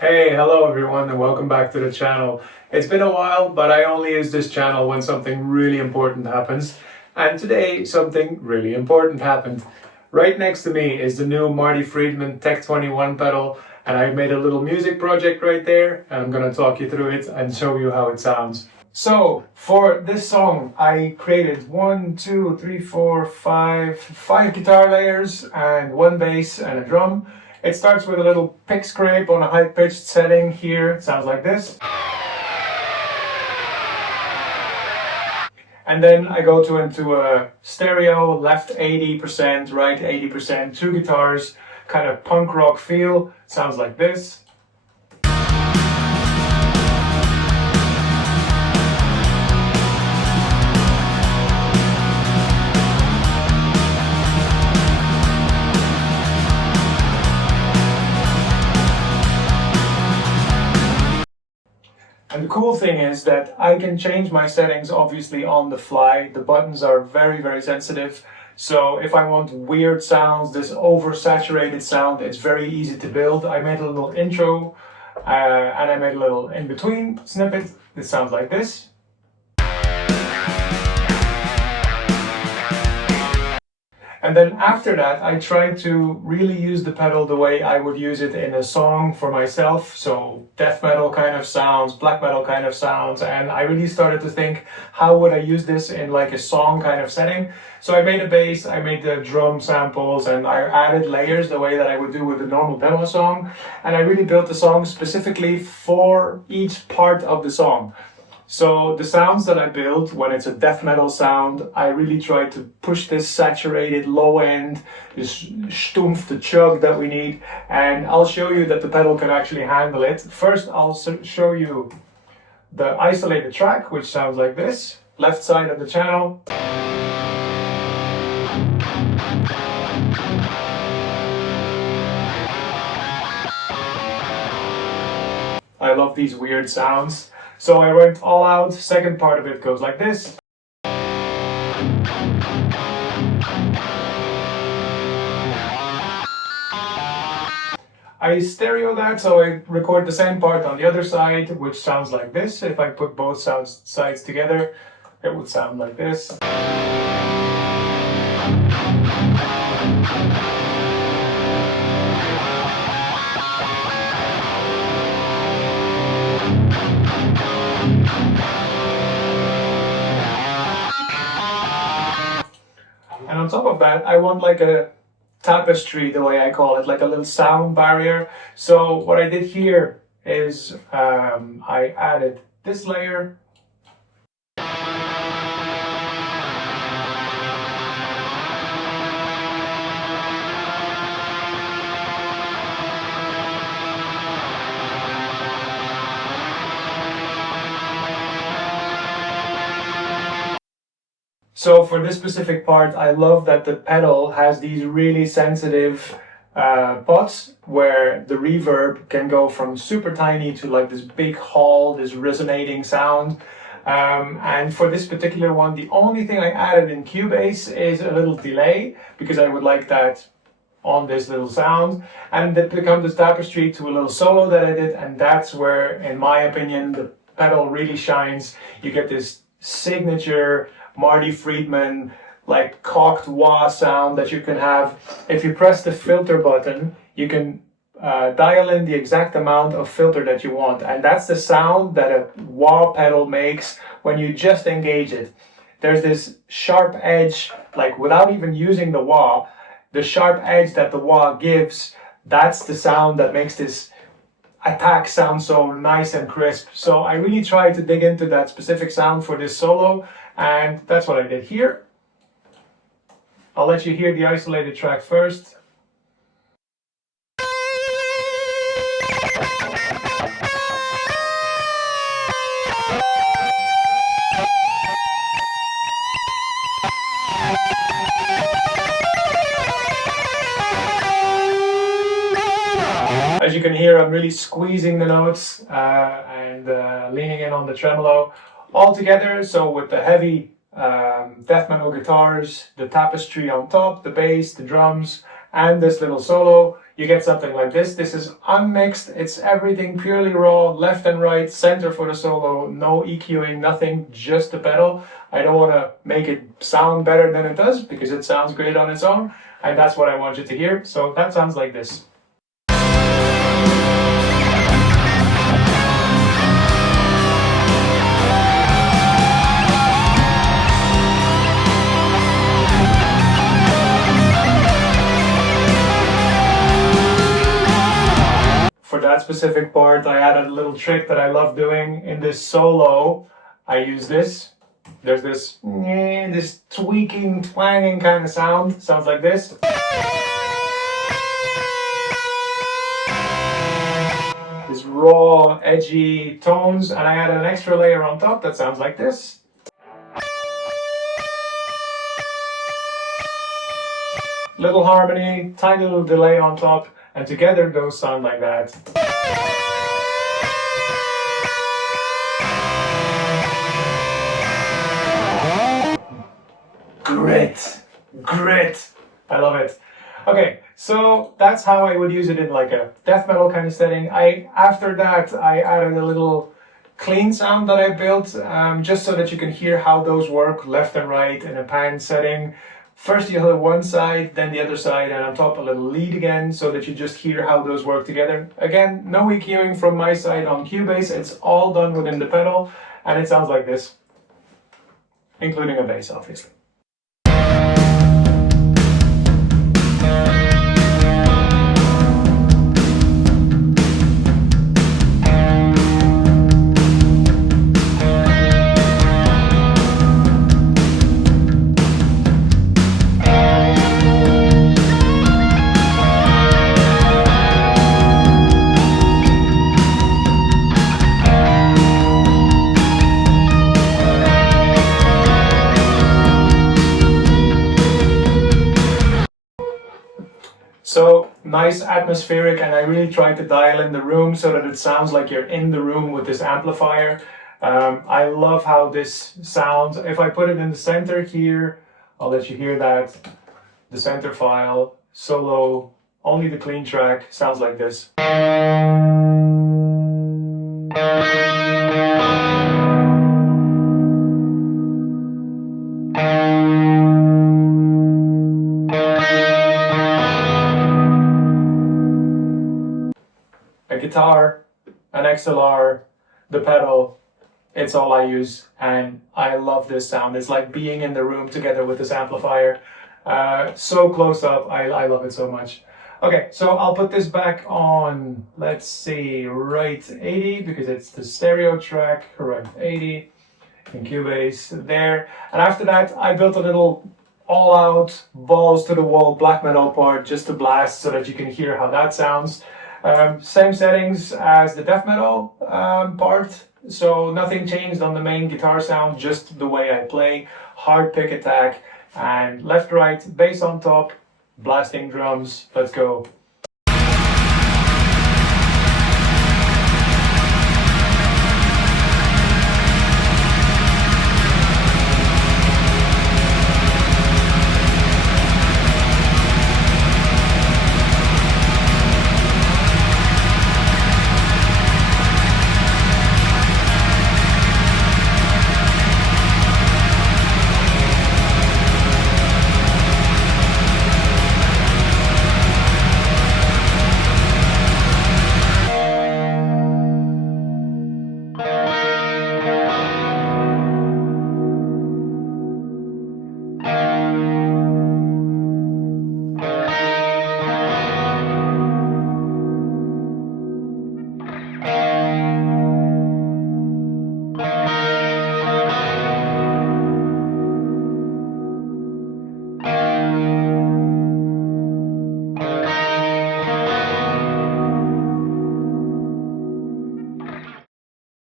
Hey, hello everyone and welcome back to the channel. It's been a while, but I only use this channel when something really important happens. And today, something really important happened. Right next to me is the new Marty Friedman Tech 21 pedal, and I've made a little music project right there, and I'm gonna talk you through it and show you how it sounds. So, for this song, I created five guitar layers and one bass and a drum. It starts with a little pick scrape on a high-pitched setting here. It sounds like this. And then I go into a stereo, left 80%, right 80%, two guitars, kind of punk rock feel. It sounds like this. And the cool thing is that I can change my settings obviously on the fly. The buttons are very, very sensitive. So if I want weird sounds, this oversaturated sound, it's very easy to build. I made a little intro and I made a little in-between snippet. It sounds like this. And then after that, I tried to really use the pedal the way I would use it in a song for myself. So death metal kind of sounds, black metal kind of sounds. And I really started to think, how would I use this in like a song kind of setting? So I made a bass, I made the drum samples, and I added layers the way that I would do with a normal demo song. And I really built the song specifically for each part of the song. So the sounds that I build when it's a death metal sound, I really try to push this saturated low end, this stumpf, the chug that we need, and I'll show you that the pedal can actually handle it. First, I'll show you the isolated track, which sounds like this, left side of the channel. I love these weird sounds. So I went all out. Second part of it goes like this. I stereo that, so I record the same part on the other side, which sounds like this. If I put both sides together, it would sound like this. And on top of that, I want like a tapestry, the way I call it, like a little sound barrier. So what I did here is I added this layer. So for this specific part, I love that the pedal has these really sensitive pots where the reverb can go from super tiny to like this big hall, this resonating sound. And for this particular one, the only thing I added in Cubase is a little delay because I would like that on this little sound. And that becomes this tapestry to a little solo that I did, and that's where, in my opinion, the pedal really shines. You get this signature Marty Friedman, like cocked wah sound that you can have. If you press the filter button, you can dial in the exact amount of filter that you want. And that's the sound that a wah pedal makes when you just engage it. There's this sharp edge, like without even using the wah, the sharp edge that the wah gives, that's the sound that makes this attack sound so nice and crisp. So I really tried to dig into that specific sound for this solo, and that's what I did here. I'll let you hear the isolated track first. As you can hear, I'm really squeezing the notes and leaning in on the tremolo all together. So with the heavy death metal guitars, the tapestry on top, the bass, the drums, and this little solo, you get something like this. This is unmixed, it's everything purely raw, left and right, center for the solo, no EQing, nothing, just the pedal. I don't want to make it sound better than it does because it sounds great on its own, and that's what I want you to hear. So that sounds like this. For that specific part, I added a little trick that I love doing. In this solo, I use this. There's this tweaking, twanging kind of sound. Sounds like this. These raw, edgy tones, and I added an extra layer on top that sounds like this. Little harmony, tiny little delay on top, and together those sound like that. Grit, grit. I love it. Okay, so that's how I would use it in like a death metal kind of setting. After that, I added a little clean sound that I built, just so that you can hear how those work left and right in a pan setting. First you have one side, then the other side, and on top a little lead again, so that you just hear how those work together. Again, no EQing from my side on Cubase, it's all done within the pedal, and it sounds like this, including a bass, obviously. So nice atmospheric, and I really tried to dial in the room so that it sounds like you're in the room with this amplifier. I love how this sounds. If I put it in the center here, I'll let you hear that. The center file, solo, only the clean track, sounds like this. A guitar, an XLR, the pedal, it's all I use, and I love this sound. It's like being in the room together with this amplifier. So close up, I love it so much. Okay, so I'll put this back on, let's see, right 80, because it's the stereo track, right 80, in Cubase there. And after that, I built a little all-out, balls-to-the-wall black metal part just to blast so that you can hear how that sounds. Same settings as the death metal part, so nothing changed on the main guitar sound, just the way I play. Hard pick attack and left right, bass on top, blasting drums. Let's go.